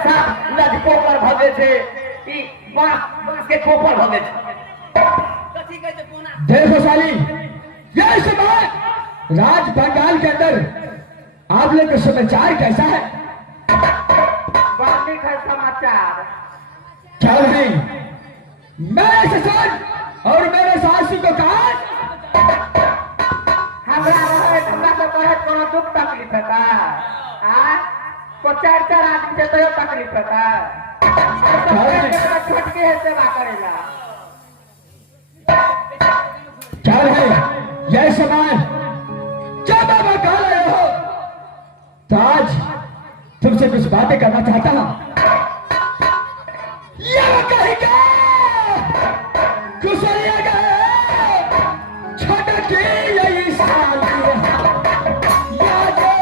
ऐसा लजको कर भगे थे कि बांस के कोपर भगे थे। देखो साली, ये समय राज बंगाल के अंदर आप लोग का समाचार कैसा है? बालिक है समाचार क्या नहीं? मैं ससन और मेरे सासू को कहा हमरा तो कहे कोनो दुख तकलीफ है का को चार आदमी से तो तकलीफ है का छटके है सेवा करेला। क्या है यह समय जब आप बंगाल आए हो तो आज तुमसे कुछ बातें करना चाहता हूं। ये कहेगा गुजरिया गए छोटा की यही साल याद जाओ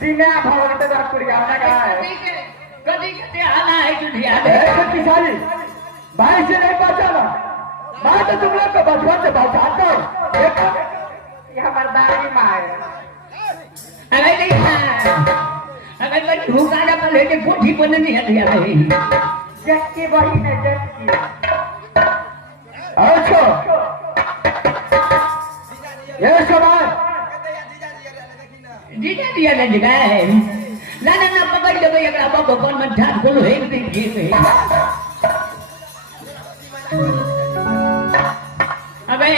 बिना भगवत कुड़िया लगा है आना है तुझे याद ए, है शक्तिशाली भाई से नहीं पहचाना। मैं तो तुम लोग को बचपन से पहचानता हूँ। देखो, ये हमारी दादी माँ है। अरे नहीं अगर मैं भूखा ना पले के कोठी बन नहीं है दिया भाई जट की बहन है, जट की। अच्छा ये समय जीजा दिया ना जगह है ना ना ना पकड़ के भाई अगर आप कौन मत ठाक खोलो एक दिन के अबे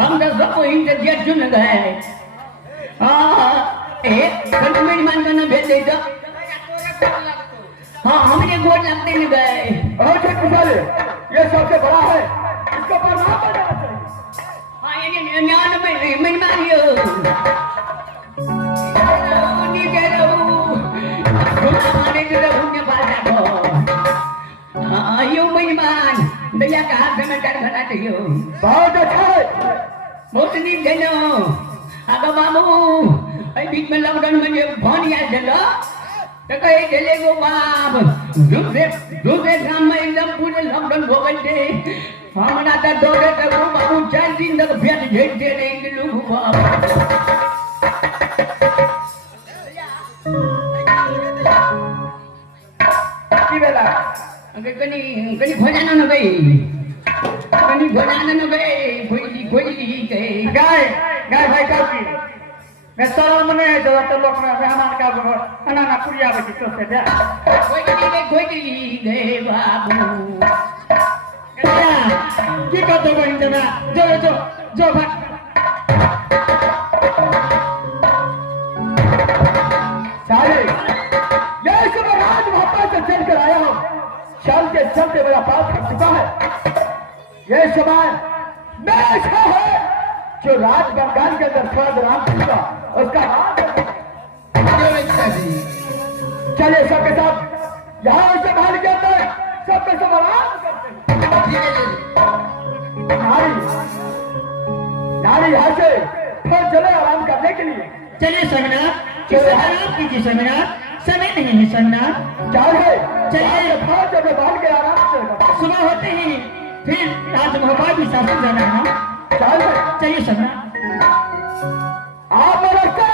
हम तो सब इंटरजेट चुन गए कल मेरी मान करना भेज दे तो हाँ हमने गोद लगते नहीं गए और शक्तिशाली ये सबसे बड़ा है, इसको प्रणाम करना चाहिए। हाँ ये ज्ञान में मैं मारियो नहीं कह रहा हूँ तुम हमारे जो रहूँगे बात को हाँ यो मेहमान भैया का हाथ में कर बना चाहिए बहुत अच्छा है। बहुत नीक देनो आगा बाबू अई बीच में लॉकडाउन में जो फोन याद चलो तो कहे चले गो बाप दूसरे ग्राम में एकदम पूरे लॉकडाउन हो गए थे हमारा तो दौड़े तो वो बाबू 4 दिन तक भेज भेज दे रहे हैं लोग बाप की बेला अगर कनी भोजन न गई कनी भोजन न गई खोई गई गाय गाय भाई का की मैं सरल मने है जो तो लोग में मेहमान का खाना ना कुड़िया बेटी तो से दे खोई गए बाबू की को तो बहिन देना जो भाग सारे ये सब राज महापा से चल कर आया हूँ। चलते चलते मेरा पाप थक चुका है। ये समय मैं ऐसा है जो राज बंगाल के अंदर स्वर्ग राम चुका उसका नाम चलिए सबके साथ यहाँ से महल के अंदर सबके सब आराम करते हैं। नारी नारी यहाँ से फिर चले आराम करने के लिए। चलिए सोमनाथ आराम कीजिए सोमनाथ समय नहीं है सोमनाथ चाहे चलिए जब मैं बाहर के आराम से सुबह होते ही फिर राजमहल भी शासन जाना है चलिए सोमनाथ आप रखते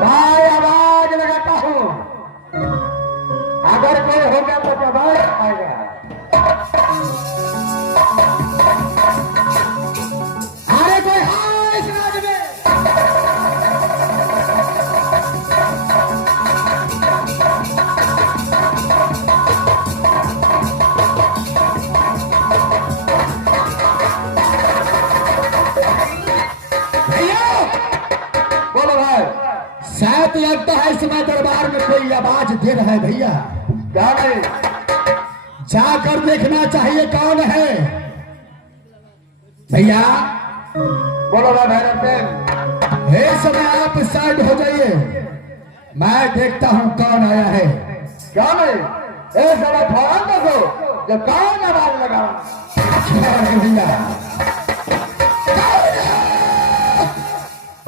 मैं आवाज लगाता हूँ, अगर कोई होगा तो जवाब आएगा। अरे कोई हाँ इस राज में? शायद लगता है इस समय दरबार में कोई आवाज दे रहा है भैया। क्या है? जाकर देखना चाहिए कौन है भैया। बोलो ना भैरव सिंह। हे समय आप साइड हो जाइए, मैं देखता हूं कौन आया है। क्या नहीं समय थोड़ा दो जो कौन आवाज लगा भैया।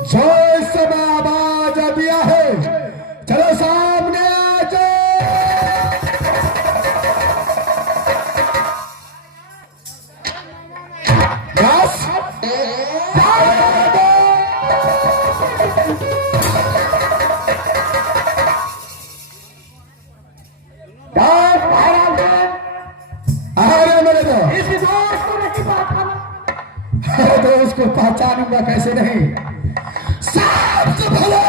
जो इस समय आवाज दिया है, चलो सामने आ जाओ। बस अरे मेरे दोस्त, इस दोस्त को नहीं पहचाना। अरे दोस्त को पहचानूंगा कैसे नहीं। सबसे पहले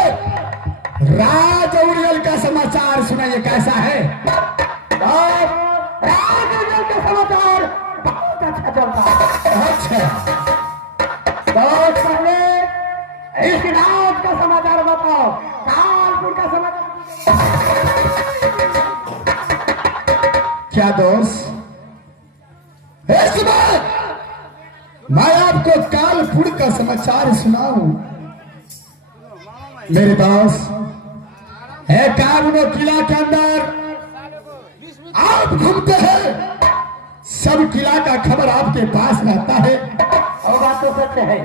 राज उड़ियल का समाचार सुनाइए कैसा है। राज उड़ियल का समाचार बहुत अच्छा चलता है। अच्छा बहुत पहले इस राज का समाचार बताओ, कानपुर का समाचार। क्या दोस्त, इस बार मैं आपको कानपुर का समाचार सुनाऊं। मेरे दोस्त, है कानपुर किला के अंदर आप घूमते हैं, सब किला का खबर आपके पास रहता है। और बात तो सच है।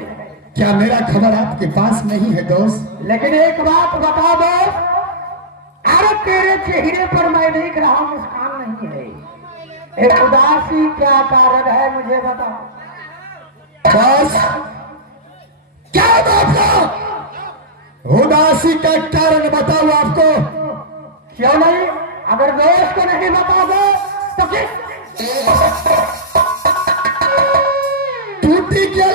क्या मेरा खबर आपके पास नहीं है दोस्त? लेकिन एक बात बता दो, अरे तेरे चेहरे पर मैं देख रहा हूं मुस्कान नहीं है, एक उदासी क्या कारण है मुझे बताओ। बस क्या बात है? उदासी का कारण बताओ आपको। क्यों नहीं? अगर दोस्त को नहीं बताओगे तो किस टूटी क्या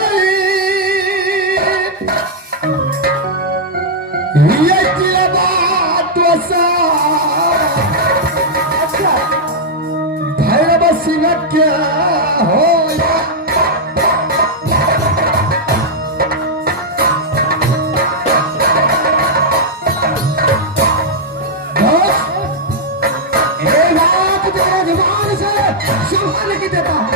ये बात भैरव सिंह क्या हो नहीं देता हूं।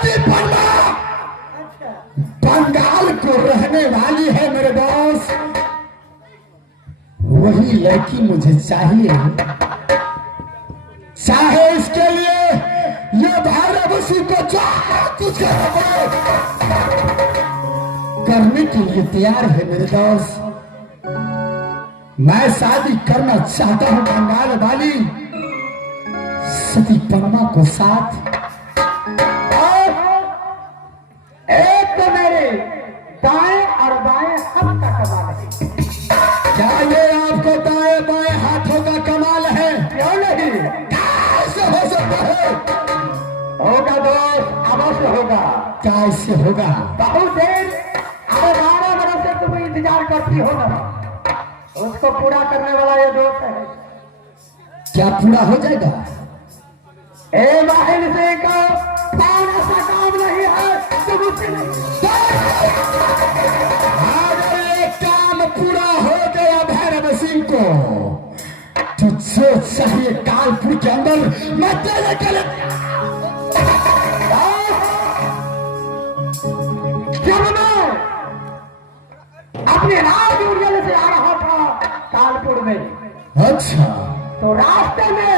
सती पन्ना बंगाल को रहने वाली है मेरे दोस्त। वही लड़की मुझे चाहिए, चाहे इसके लिए ये भारतवासी को कुछ करने के लिए तैयार है मेरे दोस्त। मैं शादी करना चाहता हूं बंगाल वाली सती पन्ना को साथ। एक तो मेरे दाएं और बाएं हाथ का कमाल है। क्या ये आपको दाएं बाएं हाथों का कमाल है? क्यों नहीं? कैसे हो सकता है? होगा दोस्त, अवश्य होगा। कैसे होगा? बहुत देर अरे 12 बरस से तुम इंतजार करती हो ना, उसको पूरा करने वाला ये दोस्त है। क्या पूरा हो जाएगा? ए माहिर से का कौन ऐसा काम नहीं है जो मुझसे नहीं। अगर ये काम पूरा हो गया भैरव सिंह को तो जो चाहिए कालपुर के अंदर मैं तेरे के लिए। जब मैं अपने राज उड़ियल से आ रहा था कानपुर में, अच्छा, तो रास्ते में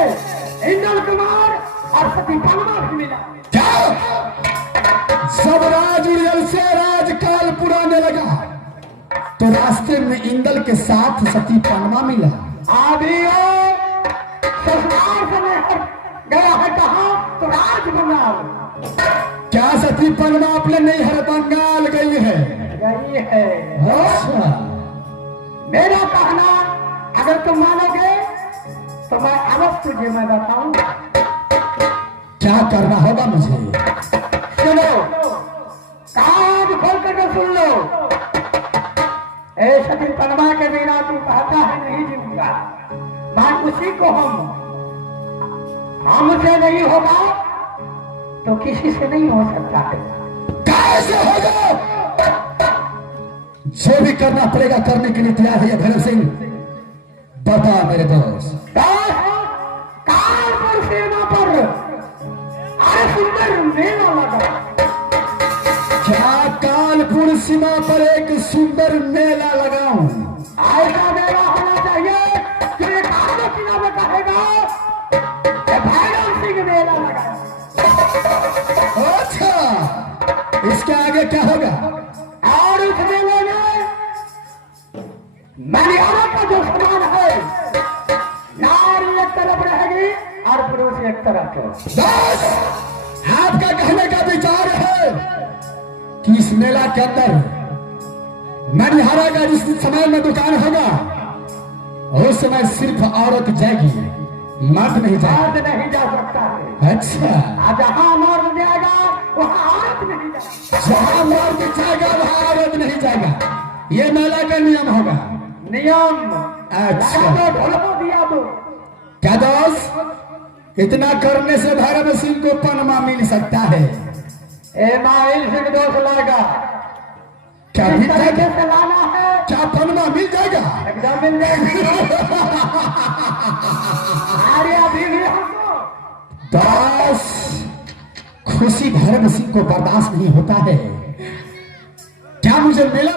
इंद्र कुमार और सती पन्ना भी मिला। क्या सब राज उड़ियल से राज कालपुर आने लगा तो रास्ते में इंदल के साथ सती पन्ना मिला। अभी वो ससुराल से लेकर गया है कहा तो राज बंगाल। क्या सती पन्ना अपने नैहर बंगाल गई है? गई है। अच्छा, मेरा कहना अगर तुम मानोगे तो मैं अवश्य तुझे मैं बताऊंगा। क्या करना होगा मुझे? सुनो, कान खोल करके सुन लो। ऐ सती पन्ना के बिना तू कहता है नहीं जीऊंगा, मैं उसी को हमसे नहीं होगा तो किसी से नहीं हो सकता है। कैसे होगा? जो भी करना पड़ेगा करने के लिए तैयार है भैरव सिंह। बता मेरे दोस्त। कानपुर सीमा पर अरे सुंदर मेला लगा। क्या कानपुर सीमा पर एक सुंदर मेला लगाऊं? ऐसा मेला होना चाहिए कि एक आगे सीमा में कहेगा भैरव सिंह मेला लगा। अच्छा, इसके आगे क्या होगा? और उस मेले में मनिहारा का जो सामान है, नारी एक तरफ रहेगी और पुरुष एक तरफ। बस आपका कहने का विचार है कि इस मेला के अंदर मनिहारा का जिस समय में दुकान होगा उस समय सिर्फ औरत जाएगी, मर्द नहीं जाएगा। मर्द नहीं जा सकता है। अच्छा, जहाँ मर्द जाएगा वहाँ औरत नहीं जाएगी। जहाँ मर्द जाएगा वहाँ औरत नहीं जाएगा, ये मेला का नियम होगा। नियम अच्छा, लगा दो, ढोलको दिया दो। क्या दोस्त, इतना करने से भैरव सिंह को पनमा मिल सकता है? ए माहिल सिंह दोस्त लाएगा। क्या किस मिल तरीके जाएगा? से लाना है? क्या पनमा मिल जाएगा? एकदम मिल जाएगी। अरे अभी भी हमको दास, खुशी भैरव सिंह को बर्दाश्त नहीं होता है। क्या मुझे मेला